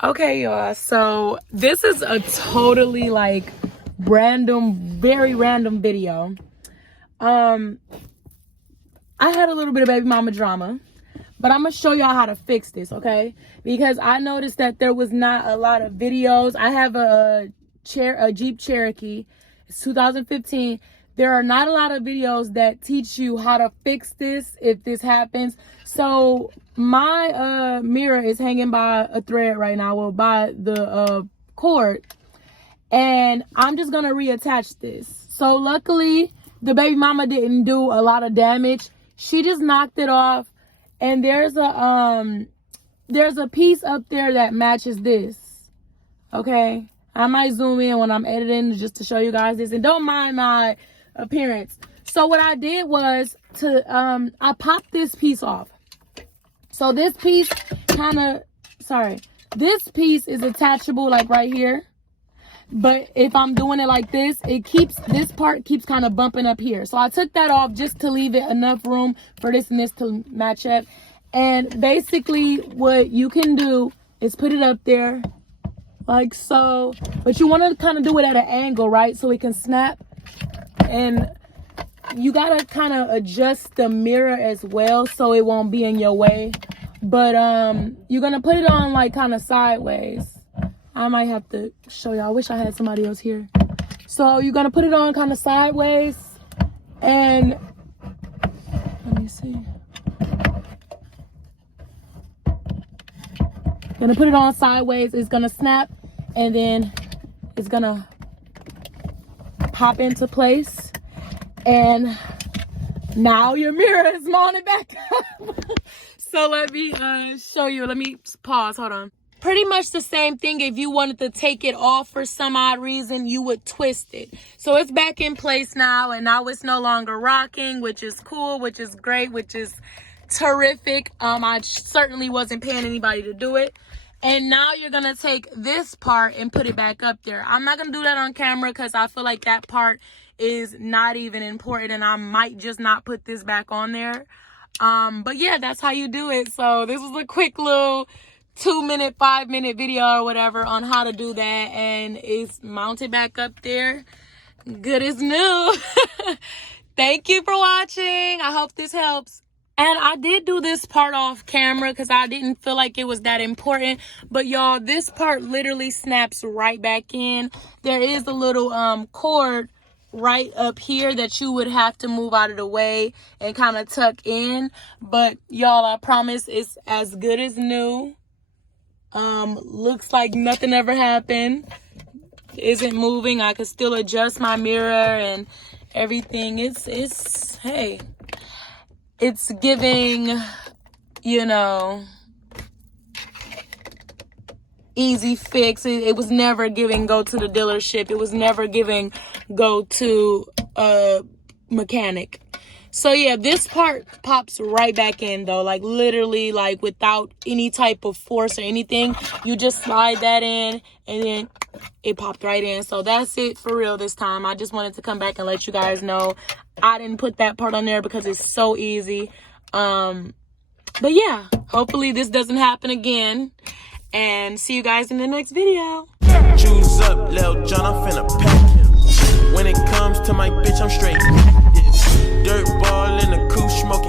Okay, y'all, so this is a totally like random, very random video. I had a little bit of baby mama drama, but I'm gonna show y'all how to fix this, okay? Because I noticed that there was not a lot of videos. I have a Jeep Cherokee. It's 2015. There are not a lot of videos that teach you how to fix this if this happens. So my mirror is hanging by a thread right now, well, by the cord, and I'm just gonna reattach this. So luckily the baby mama didn't do a lot of damage. She just knocked it off, and there's a piece up there that matches this. Okay, I might zoom in when I'm editing just to show you guys this, and don't mind my appearance. So what I did was I popped this piece off. So this piece this piece is attachable like right here, but if I'm doing it like this, this part keeps kind of bumping up here. So I took that off just to leave it enough room for this and this to match up. And basically what you can do is put it up there like so, but you want to kind of do it at an angle, right, so it can snap. And you gotta kind of adjust the mirror as well so it won't be in your way. But you're gonna put it on like kind of sideways. I might have to show you. I wish I had somebody else here. So you're gonna put it on kind of sideways, and let me see. Gonna put it on sideways. It's gonna snap, and then it's gonna pop into place, and now your mirror is mounted back up. So let me show you. Let me pause. Hold on. Pretty much the same thing. If you wanted to take it off for some odd reason, you would twist it. So it's back in place now, and now it's no longer rocking, which is cool, which is great, which is terrific. I certainly wasn't paying anybody to do it. And now you're gonna take this part and put it back up there. I'm not gonna do that on camera because I feel like that part is not even important, and I might just not put this back on there. But yeah, that's how you do it. So this is a quick little 2-minute, 5-minute video or whatever on how to do that, and it's mounted back up there, good as new. Thank you for watching. I hope this helps. And I did do this part off camera because I didn't feel like it was that important. But y'all, this part literally snaps right back in. There is a little cord right up here that you would have to move out of the way and kind of tuck in. But y'all, I promise it's as good as new. Looks like nothing ever happened. Isn't moving. I could still adjust my mirror and everything. Hey, it's giving, you know, easy fix. It was never giving go to the dealership. It was never giving go to a mechanic. So yeah, this part pops right back in though, like literally, like without any type of force or anything. You just slide that in, and then it popped right in. So that's it for real this time. I just wanted to come back and let you guys know I didn't put that part on there because it's so easy. But yeah, hopefully this doesn't happen again, and see you guys in the next video. Choose up, Lil John, I'm finna pack. When it comes to my bitch, I'm straight. Dirt ball in the coupe, smoking.